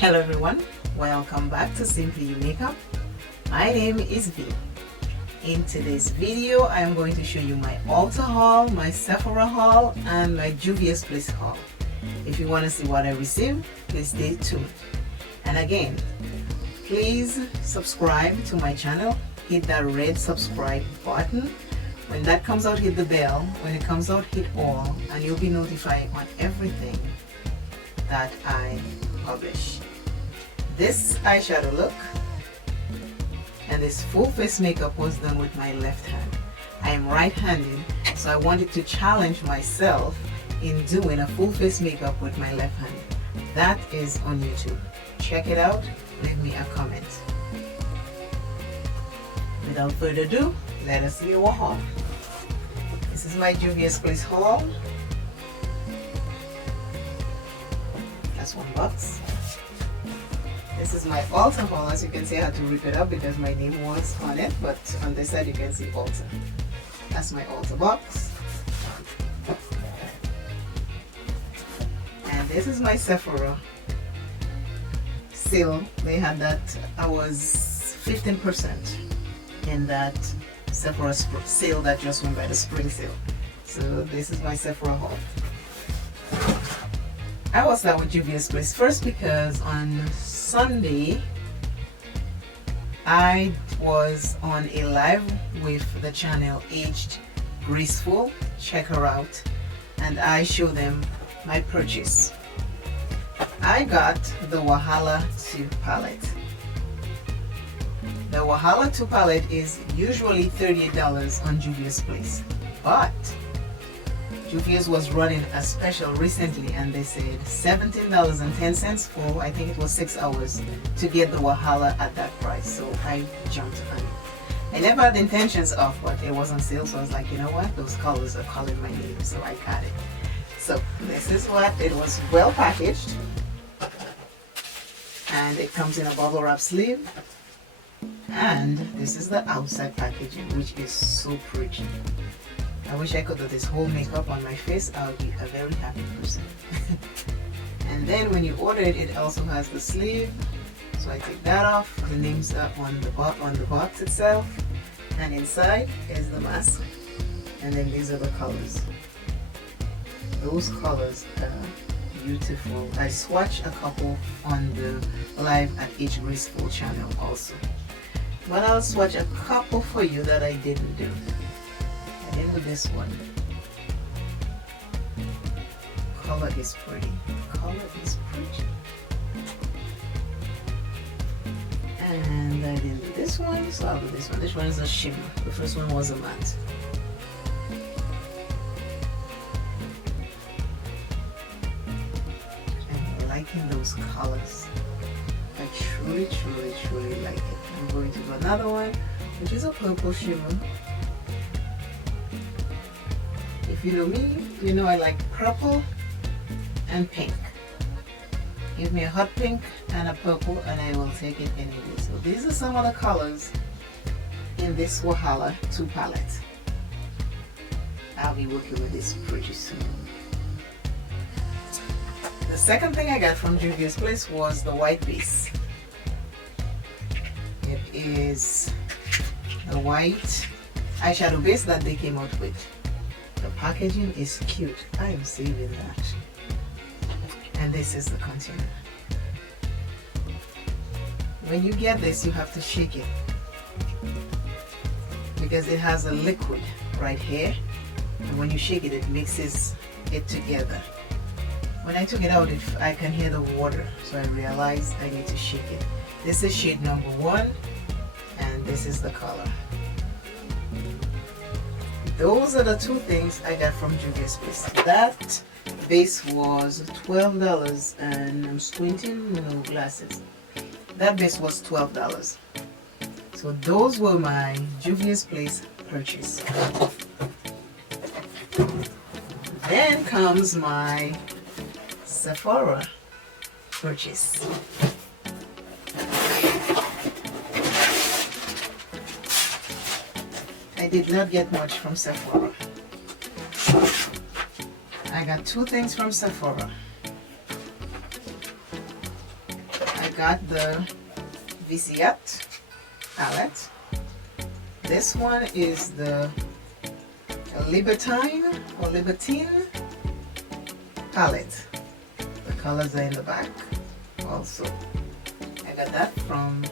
Hello everyone, welcome back to Simply You Makeup. My name is V. In today's video, I am going to show you my Ulta haul, my Sephora haul, and my Juvia'S haul. If you want to see what I received, please stay tuned. And again, please subscribe to my channel. Hit that red subscribe button. When that comes out, hit the bell. When it comes out, hit all, and you'll be notified on everything that I publish. This eyeshadow look and this full face makeup was done with my left hand. I am right-handed, so I wanted to challenge myself in doing a full face makeup with my left hand. That is on YouTube. Check it out, leave me a comment. Without further ado, let us see our haul. This is my Juvia'S haul. That's one box. This is my Ulta haul. As you can see, I had to rip it up because my name was on it, but on this side you can see Ulta. That's my Ulta box. And this is my Sephora sale. They had that, I was 15% in that Sephora sale that just went by, the spring sale. So this is my Sephora haul. I will start with Juvia'S first because on Sunday I was on a live with the channel Aged Graceful. Check her out, and I show them my purchase. I got the WAHALA 2 palette. The WAHALA 2 palette is usually $38 on Juvia'S, but Juvia'S was running a special recently and they said $17.10 for, I think it was 6 hours to get the WAHALA at that price. So I jumped on it. I never had intentions of, but it was on sale, so I was like, you know what, those colors are calling my name, so I got it. So this is what it was, well packaged, and it comes in a bubble wrap sleeve, and this is the outside packaging, which is so pretty. I wish I could do this whole makeup on my face. I would be a very happy person. And then when you order it, it also has the sleeve. So I take that off. The names are on the box itself. And inside is the mask. And then these are the colors. Those colors are beautiful. I swatched a couple on the live at Aged Graceful channel also. But I'll swatch a couple for you that I didn't do. With this one, color is pretty. Color is pretty. And I didn't do this one, so I'll do this one. This one is a shimmer. The first one was a matte. I'm liking those colors. I truly like it. I'm going to do another one, which is a purple shimmer. If you know me, you know I like purple and pink. Give me a hot pink and a purple and I will take it any day. So these are some of the colors in this WAHALA 2 palette. I'll be working with this pretty soon. The second thing I got from Juvia'S was the white base. It is the white eyeshadow base that they came out with. The packaging is cute. I am saving that. And this is the container. When you get this, you have to shake it because it has a liquid right here, and when you shake it, it mixes it together. When I took it out, I can hear the water, so I realized I need to shake it. This is shade number 1, and this is the color. Those are the two things I got from Juvia'S. That base was $12, and I'm squinting, no glasses. That base was $12. So those were my Juvia'S purchase. Then comes my Sephora purchase. I did not get much from Sephora. I got two things from Sephora. got the VISSEART palette. This one is the LIBERTINE or LIBERTINE palette. The colors are in the back also. I got that from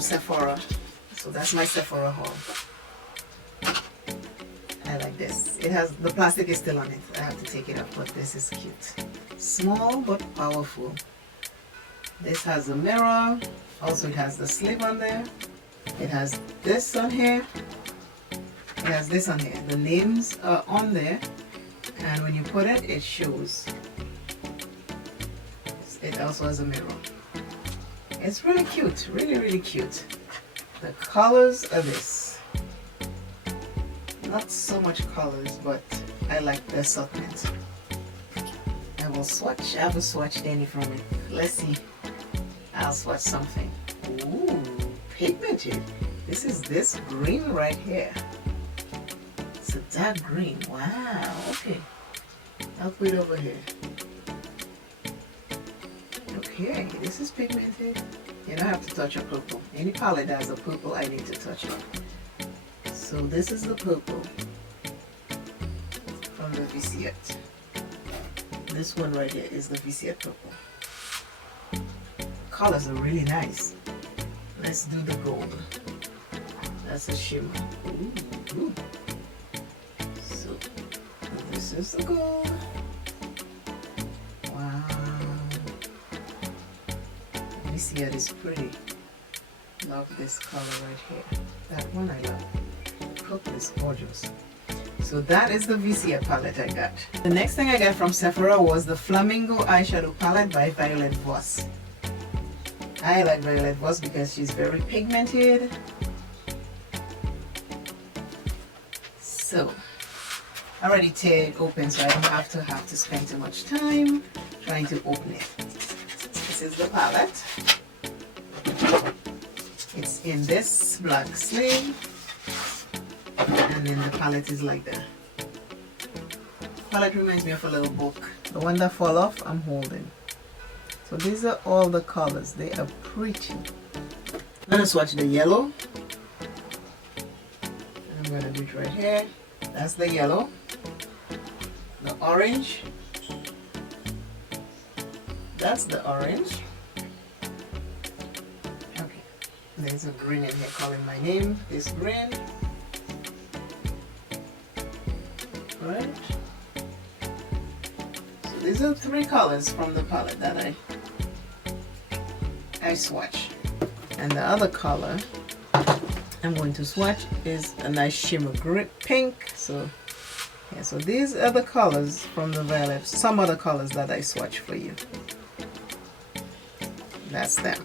Sephora. So that's my Sephora haul. I like this. It has, the plastic is still on it. I have to take it off, but this is cute. Small but powerful. This has a mirror. Also it has the sleeve on there. It has this on here. It has this on here. The names are on there. And when you put it, it shows. It also has a mirror. It's really cute. Really, really cute. The colors are this. Not so much colors, but I like the assortment. I will swatch. I haven't swatched any from it. Let's see. I'll swatch something. Ooh, pigmented. This is this green right here. It's a dark green. Wow. Okay. I'll put it over here. Okay, this is pigmented. You don't have to touch a purple. Any palette that has a purple, I need to touch it. So this is the purple from the VISSEART. This one right here is the VISSEART purple. Colors are really nice. Let's do the gold. That's a shimmer. Ooh, ooh. So this is the gold. Wow. VISSEART is pretty. Love this color right here. That one I love. Purple is gorgeous. So that is the VISSEART palette I got. The next thing I got from Sephora was the Flamingo eyeshadow palette by VOSS. I like VOSS because she's very pigmented. So I already tear it open, so I don't have to spend too much time trying to open it. This is the palette. It's in this black sleeve, and then the palette is like that. Palette reminds me of a little book. The one that fall off, I'm holding. So these are all the colors. They are pretty. I'm gonna swatch the yellow. I'm gonna do it right here. That's the yellow. The orange. That's the orange. Okay. There's a green in here calling my name. This green. Right. So these are 3 colors from the palette that I swatch. And the other color I'm going to swatch is a nice shimmer green pink. So yeah, so these are the colors from the violet. Some other colors that I swatch for you. That's them.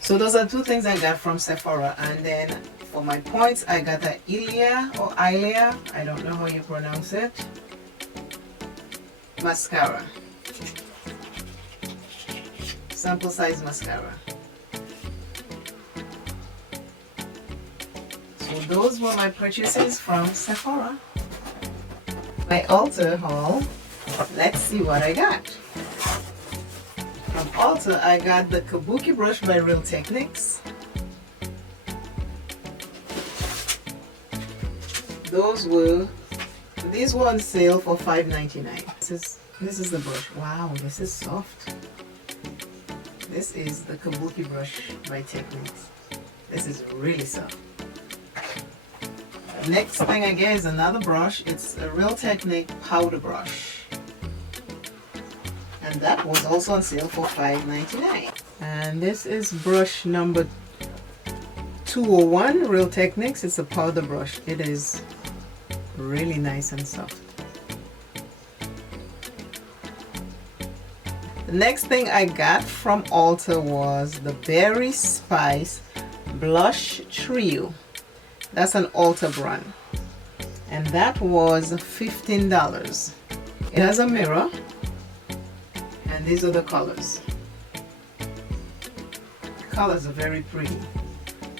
So those are 2 things I got from Sephora. And then for my points, I got a Ilia, I don't know how you pronounce it, mascara. Sample size mascara. So those were my purchases from Sephora. My Ulta haul. Let's see what I got. From Ulta, I got the Kabuki brush by Real Techniques. These were on sale for $5.99. This is the brush. Wow, this is soft. This is the Kabuki brush by Techniques. This is really soft. The next thing I get is another brush. It's a Real Technique powder brush. And that was also on sale for $5.99. And this is brush number 201, Real Techniques. It's a powder brush. It is really nice and soft. The next thing I got from Ulta was the Berry Spice Blush Trio. That's an Ulta brand. And that was $15. It has a mirror. And these are the colors. The colors are very pretty.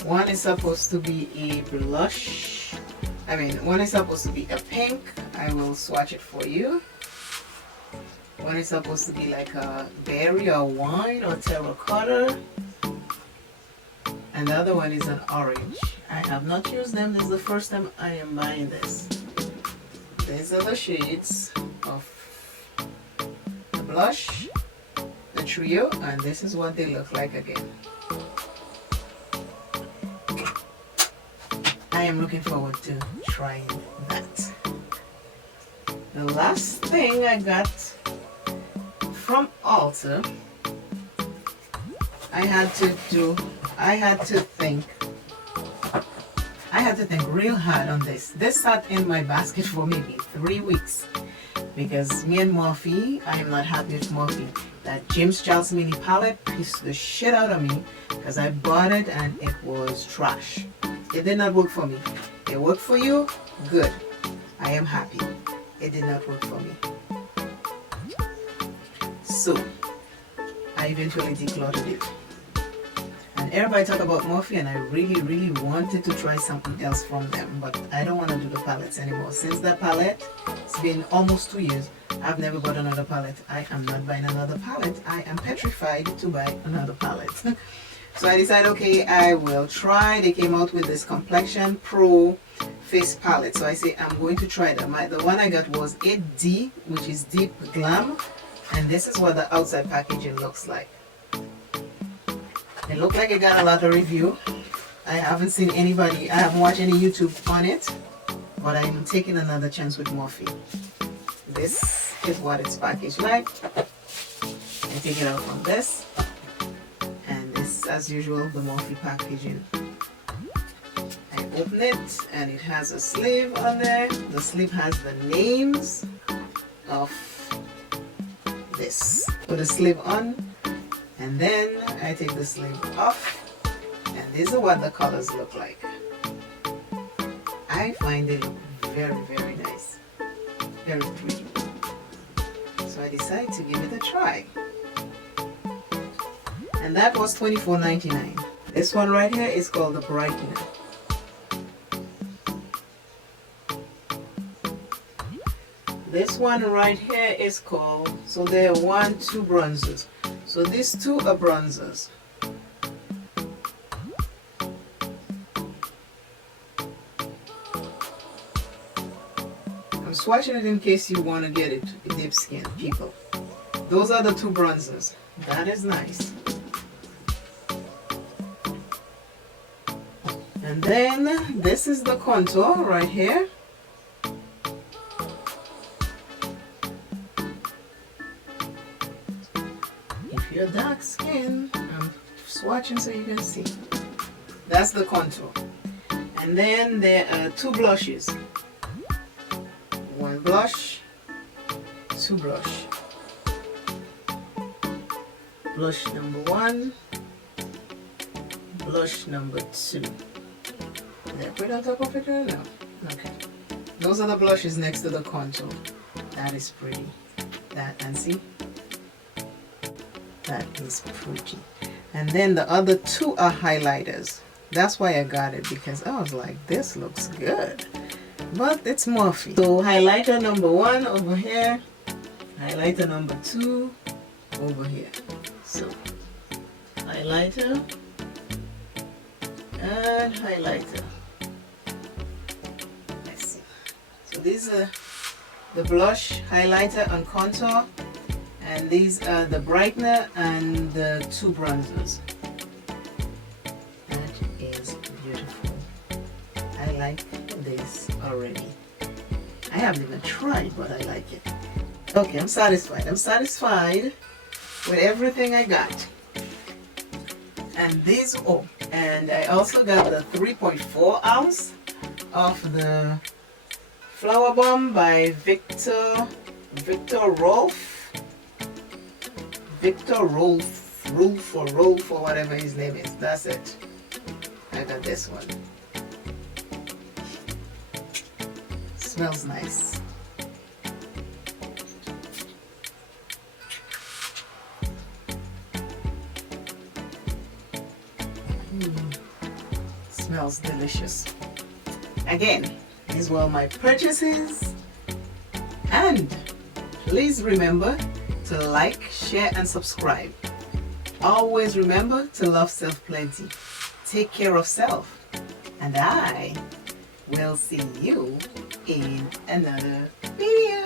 One is supposed to be a blush. One is supposed to be a pink. I will swatch it for you. One is supposed to be like a berry or wine or terracotta. And the other one is an orange. I have not used them. This is the first time I am buying this. These are the shades of the blush, the trio, and this is what they look like again. I am looking forward to trying that. The last thing I got from Ulta, I had to think real hard on this. This sat in my basket for maybe 3 weeks because me and MORPHE, I am not happy with MORPHE. That James Charles mini palette pissed the shit out of me because I bought it and it was trash. It did not work for me. It worked for you? Good. I am happy. It did not work for me. So, I eventually decluttered it. And everybody talk about MORPHE and I really wanted to try something else from them, but I don't want to do the palettes anymore. Since that palette, it's been almost 2 years, I've never bought another palette. I am not buying another palette. I am petrified to buy another palette. So I decided, okay, I will try. They came out with this Complexion Pro face palette. So I say I'm going to try them. The one I got was 8D, which is Deep Glam. And this is what the outside packaging looks like. It looked like it got a lot of review. I haven't seen anybody, I haven't watched any YouTube on it, but I'm taking another chance with MORPHE. This is what it's packaged like. I take it out from this. And this, as usual, the MORPHE packaging. I open it and it has a sleeve on there. The sleeve has the names of this. Put the sleeve on. And then I take the sleeve off, and these are what the colors look like. I find they look very nice, very pretty. So I decided to give it a try. And that was $24.99. This one right here is called the Brightener. This one right here is called, so there are 2 bronzers. So these 2 are bronzers. I'm swatching it in case you want to get it deep skin, people. Those are the 2 bronzers. That is nice. And then this is the contour right here. Your dark skin, I'm swatching so you can see. That's the contour. And then there are 2 blushes. 1 blush, 2 blush. Blush number 1, blush number 2. Did I put it on top of it right now? Okay. Those are the blushes next to the contour. That is pretty. That, and see? That is pretty. And then the other 2 are highlighters. That's why I got it, because I was like, this looks good. But it's MORPHE. So highlighter number 1 over here. Highlighter number 2 over here. So highlighter and highlighter. Let's see. So these are the blush, highlighter, and contour. And these are the brightener and the 2 bronzers. That is beautiful. I like this already. I haven't even tried, but I like it. Okay, I'm satisfied. I'm satisfied with everything I got. And these, oh, and I also got the 3.4 ounce of the Flower Bomb by Victor Rolf, or whatever his name is. That's it. I got this one. Smells nice. Smells delicious. Again, these were my purchases. And please remember, to like, share and subscribe. Always remember to love self plenty. Take care of self. And I will see you in another video.